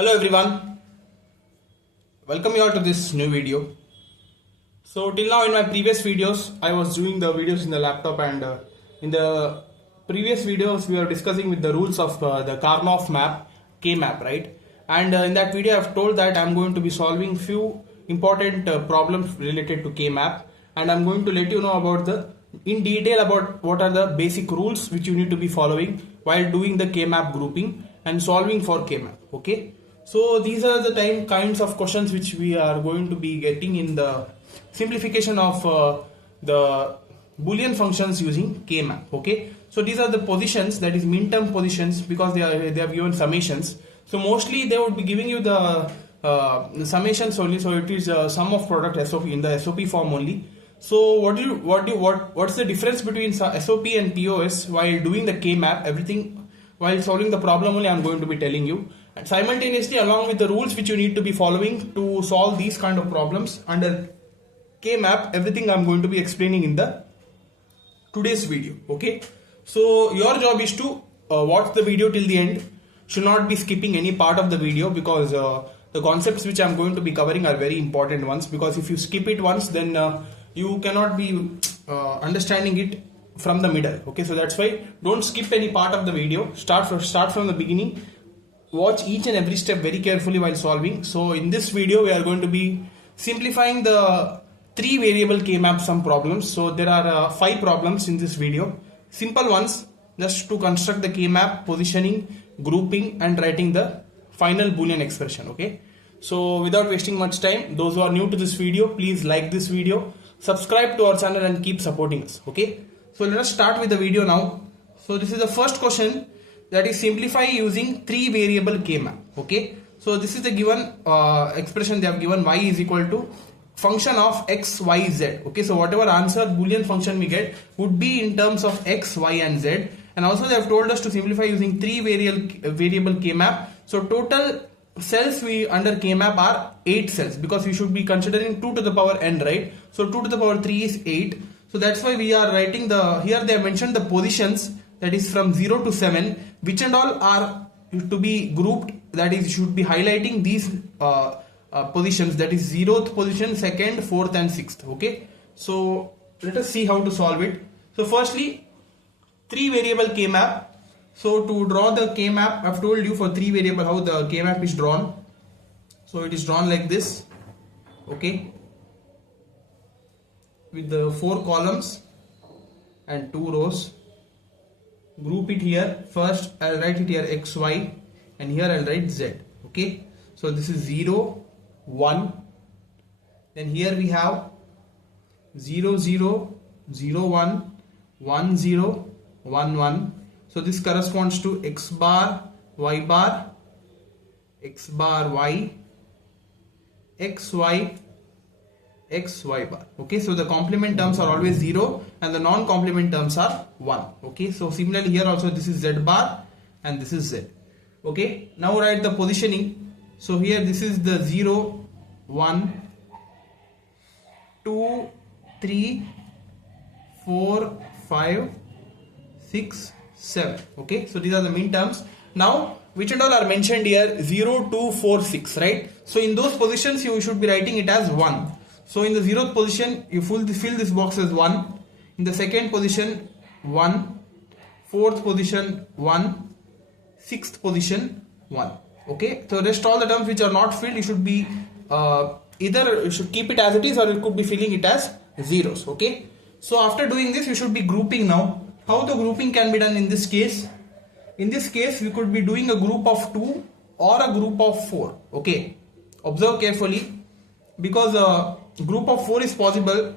Hello everyone, welcome you all to this new video. So till now in my previous videos I was doing the videos in the laptop, and in the previous videos we were discussing with the rules of the Karnoff map, K-map, right? And in that video I have told that I am going to be solving few important problems related to K-map, and I am going to let you know about in detail about what are the basic rules which you need to be following while doing the K-map grouping and solving for K-map. Okay, so these are the kinds of questions which we are going to be getting in the simplification of the Boolean functions using K-map. Okay, so these are the positions, that is min term positions, because they have given summations. So mostly they would be giving you the summations only. So it is sum of product SOP in the SOP form only. So what's the difference between SOP and POS while doing the K-map? Everything while solving the problem only I'm going to be telling you, and simultaneously along with the rules which you need to be following to solve these kind of problems under K-map, everything I'm going to be explaining in the today's video. Okay, so your job is to watch the video till the end. Should not be skipping any part of the video, because the concepts which I'm going to be covering are very important ones, because if you skip it once, then you cannot be understanding it from the middle. Okay, so that's why don't skip any part of the video. Start from the beginning. Watch each and every step very carefully while solving. So in this video we are going to be simplifying the 3 variable K-map sum problems. So there are 5 problems in this video, simple ones, just to construct the K-map, positioning, grouping, and writing the final Boolean expression. Okay, so without wasting much time, those who are new to this video, please like this video, subscribe to our channel, and keep supporting us. Okay, so let us start with the video now. So this is the first question, that is simplify using 3 variable K-map. Okay, so this is the given expression they have given. Y is equal to function of x, y, z. Okay, so whatever answer Boolean function we get would be in terms of x, y, and z. And also they have told us to simplify using 3 variable K-map. So total cells we under K-map are 8 cells, because we should be considering 2 to the power n, right? So 2 to the power 3 is 8. So that's why we are writing here they have mentioned the positions, that is from 0 to 7, which and all are to be grouped, that is should be highlighting these positions, that is 0th position, 2nd, 4th, and 6th. Okay, so let us see how to solve it. So firstly, 3 variable K-map. So to draw the K-map, I've told you for 3 variable how the K-map is drawn. So it is drawn like this. Okay, with the 4 columns and 2 rows. Group it here. First I'll write it here x, y, and here I'll write z. Okay, so this is 0, 1, then here we have 0, 0, 0, 1, 1, 0, 1, 1. So this corresponds to x bar, y bar, x bar, y, x, y, x, y bar. Okay, so the complement terms are always 0 and the non-complement terms are 1. Okay, so similarly here also this is z bar and this is z. Okay, now write the positioning. So here this is the 0, 1, 2, 3, 4, 5, 6, 7. Okay, so these are the min terms. Now which and all are mentioned here, 0, 2, 4, 6, right? So in those positions you should be writing it as 1. So in the 0th position you fill this box as 1, in the 2nd position 1, 4th position 1, 6th position 1. Okay, so rest all the terms which are not filled, you should be either you should keep it as it is, or you could be filling it as zeros. Okay, so after doing this you should be grouping now. How the grouping can be done in this case? In this case we could be doing a group of 2 or a group of 4. Okay, observe carefully, because group of 4 is possible.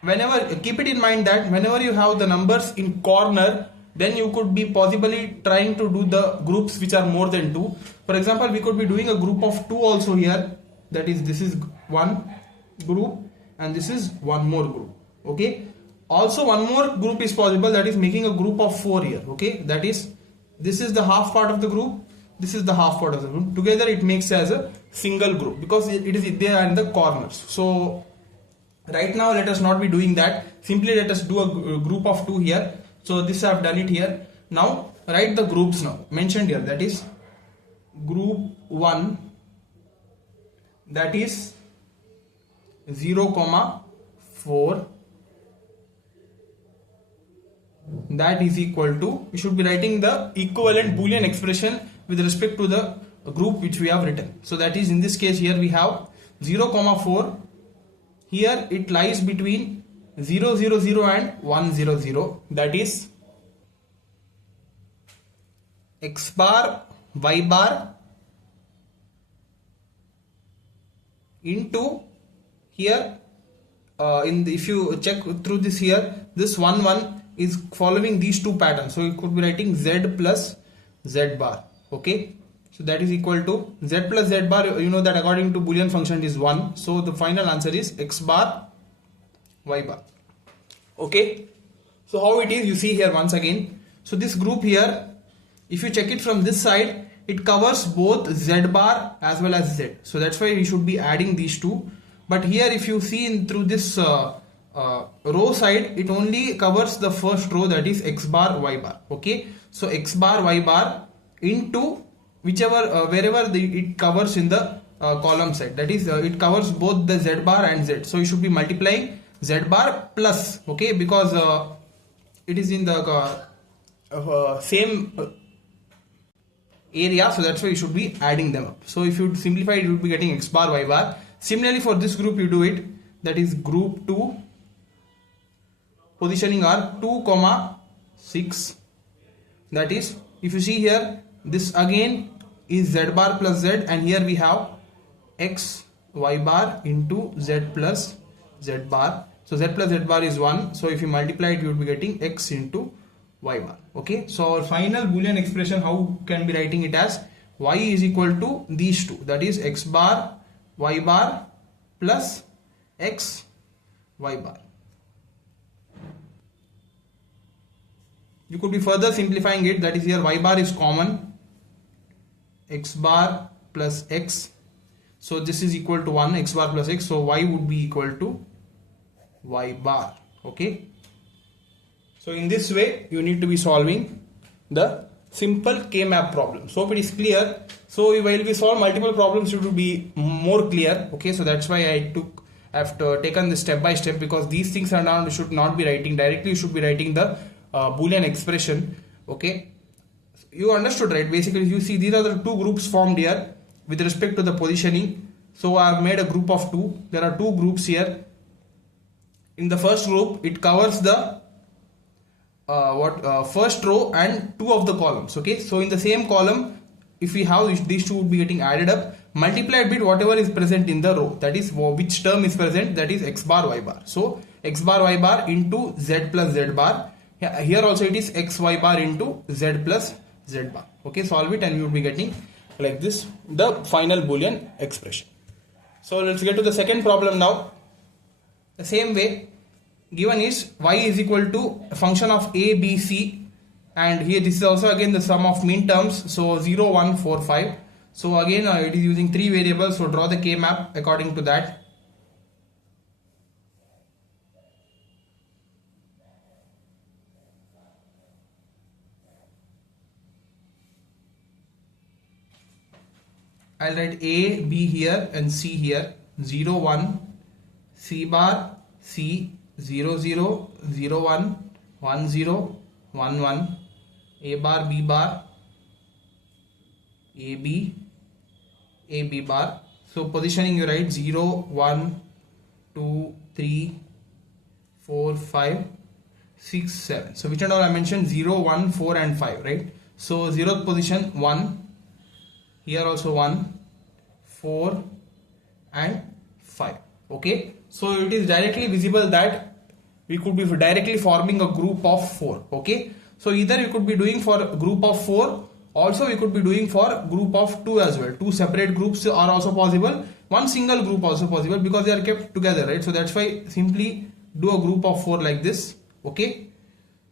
Whenever, keep it in mind that whenever you have the numbers in corner, then you could be possibly trying to do the groups which are more than 2. For example, we could be doing a group of 2 also here, that is this is one group and this is one more group. Okay, also one more group is possible, that is making a group of 4 here. Okay, that is this is the half part of the group, this is the half part of the group, together it makes as a single group, because it is there in the corners. So right now let us not be doing that, simply let us do a group of 2 here. So this I have done it here. Now write the groups now mentioned here, that is group 1, that is 0, 4, that is equal to, we should be writing the equivalent Boolean expression with respect to the group which we have written. So that is, in this case here we have 0, 4, here it lies between 0, 0, 0 and 1, 0, 0, that is x bar y bar into here if you check through this here, this 1 1 is following these two patterns, so you could be writing z plus z bar. Okay, so that is equal to z plus z bar, you know that according to Boolean function is 1, so the final answer is x bar y bar. Okay, so how it is, you see here once again, so this group here, if you check it from this side, it covers both z bar as well as z, so that's why we should be adding these two. But here if you see through this row side, it only covers the first row, that is x bar y bar. Okay, so x bar y bar into whichever wherever it covers in the column side, that is it covers both the z bar and z, so you should be multiplying z bar plus, okay, because it is in the same area, so that's why you should be adding them up. So if you simplify it, you would be getting x bar y bar. Similarly for this group you do it, that is group 2, positioning are 2, 6, that is, if you see here, this again is z bar plus z, and here we have x y bar into z plus z bar, so z plus z bar is 1, so if you multiply it, you would be getting x into y bar. Okay, so our final Boolean expression, how can be writing it as y is equal to these two, that is x bar y bar plus x y bar. You could be further simplifying it, that is here y bar is common, x bar plus x, so this is equal to 1, x bar plus x, so y would be equal to y bar. Okay, so in this way you need to be solving the simple K-map problem. So if it is clear, so while we solve multiple problems, it will be more clear. Okay, so that's why I have taken this step by step, because these things are not, you should not be writing directly, you should be writing the Boolean expression. Okay, you understood, right? Basically you see these are the two groups formed here with respect to the positioning. So I have made a group of 2. There are 2 groups here. In the first group, it covers the first row and 2 of the columns. Okay, so in the same column, if we have these two would be getting added up, multiplied with whatever is present in the row, that is which term is present, that is x bar y bar. So x bar y bar into z plus z bar. Here also it is x y bar into z plus z bar. Okay, solve it and you will be getting like this the final Boolean expression. So let's get to the second problem now. The same way, given is y is equal to a function of a, b, c, and here this is also again the sum of mean terms, so 0, 1, 4, 5. So again it is using 3 variables, so draw the K-map according to that. I'll write a, b here and c here, 0, 1, c bar, c, 0, 0, 0, 1, 1, 0, 1, 1, a bar, b bar, a b bar. So positioning you write 0, 1, 2, 3, 4, 5, 6, 7. So which and all I mentioned 0, 1, 4 and 5, right? So 0th position 1, here also 1, 4 and 5. Okay, so it is directly visible that we could be directly forming a group of 4. Okay, so either we could be doing for a group of 4, also we could be doing for group of 2 as well. 2 separate groups are also possible, one single group also possible, because they are kept together, right? So that's why simply do a group of 4 like this. Okay,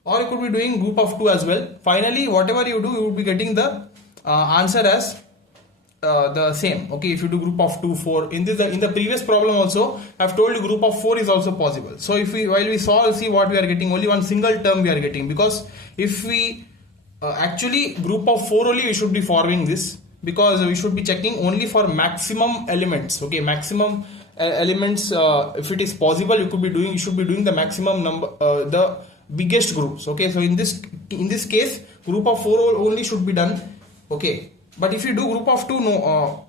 or you could be doing group of 2 as well. Finally, whatever you do, you would be getting the answer as the same. Okay, if you do group of 2, 4, in the previous problem also I have told you group of 4 is also possible. So if we, while we solve, see what we are getting, only one single term we are getting, because if we actually group of 4 only we should be forming this, because we should be checking only for maximum elements. Okay, maximum elements. If it is possible, you should be doing the maximum number, the biggest groups. Okay, so in this case, group of 4 only should be done. Okay, but if you do group of 2, no,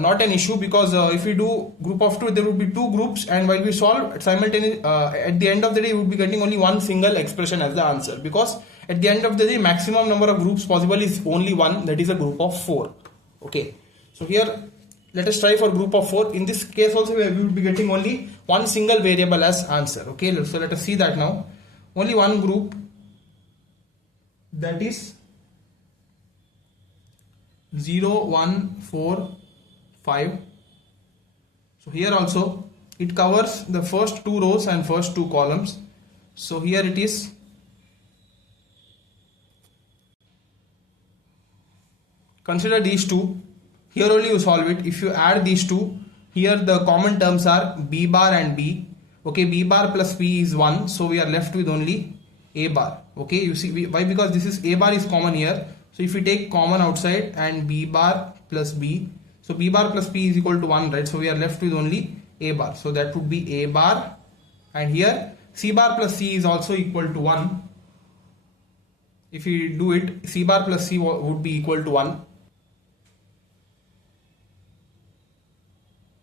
not an issue, because if you do group of 2, there would be 2 groups, and while we solve simultaneously, at the end of the day, you would be getting only one single expression as the answer, because at the end of the day, maximum number of groups possible is only one, that is a group of 4. Okay, so here let us try for group of 4. In this case also, we will be getting only one single variable as answer. Okay, so let us see that now. Only one group, that is 0, 1, 4, 5. So here also it covers the first 2 rows and first 2 columns. So here it is. Consider these two. Here only you solve it. If you add these two, here the common terms are b bar and b. Okay, b bar plus b is 1, so we are left with only a bar. Okay, you see why? Because this is a bar is common here. So if we take common outside and b bar plus b, so b bar plus b is equal to 1, right? So we are left with only a bar. So that would be a bar, and here c bar plus c is also equal to 1. If we do it, c bar plus c would be equal to 1.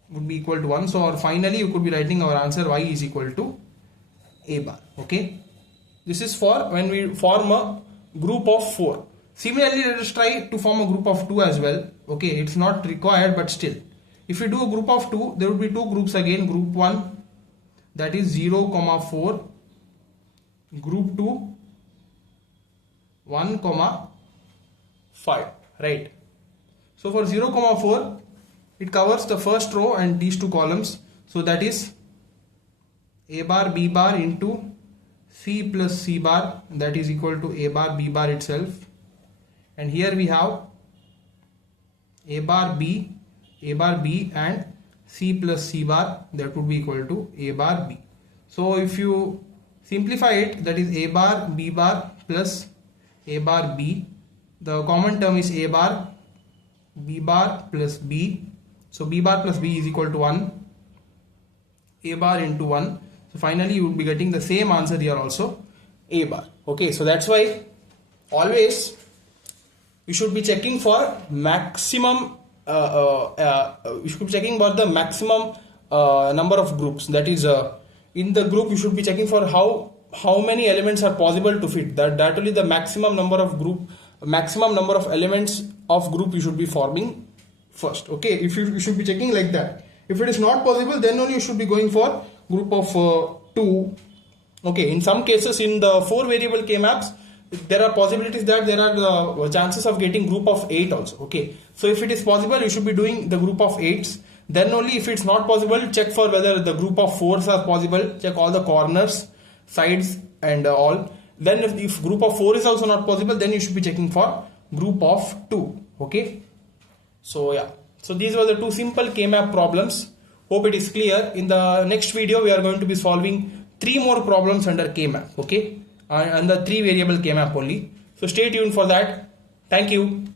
Would be equal to 1. So finally you could be writing our answer y is equal to a bar. Okay, this is for when we form a group of 4. Similarly, let us try to form a group of 2 as well. Okay, it's not required, but still, if we do a group of 2, there will be 2 groups again. Group 1, that is 0, 4. Group 2, 1, 5. Right. So for 0, 4, it covers the first row and these 2 columns. So that is a bar b bar into c plus c bar, that is equal to a bar b bar itself. And here we have a bar b and c plus c bar, that would be equal to a bar b. So if you simplify it, that is a bar b bar plus a bar b. The common term is a bar b bar plus b. So b bar plus b is equal to 1, a bar into 1. So finally you would be getting the same answer here also, a bar. Okay, so that's why always you should be checking for maximum. You should be checking for the maximum number of groups. That is, in the group you should be checking for how many elements are possible to fit. That only the maximum number of elements of group you should be forming first. Okay, if you should be checking like that. If it is not possible, then only you should be going for group of 2. Okay, in some cases in the 4 variable K maps, there are possibilities that there are the chances of getting group of 8 also. Okay, so if it is possible, you should be doing the group of 8s. Then only if it's not possible, check for whether the group of 4s are possible. Check all the corners, sides and all. Then if group of 4 is also not possible, then you should be checking for group of 2. Okay, so yeah, so these were the 2 simple K-map problems. Hope it is clear. In the next video, we are going to be solving 3 more problems under K-map. Okay, and the 3 variable K-map only. So stay tuned for that. Thank you.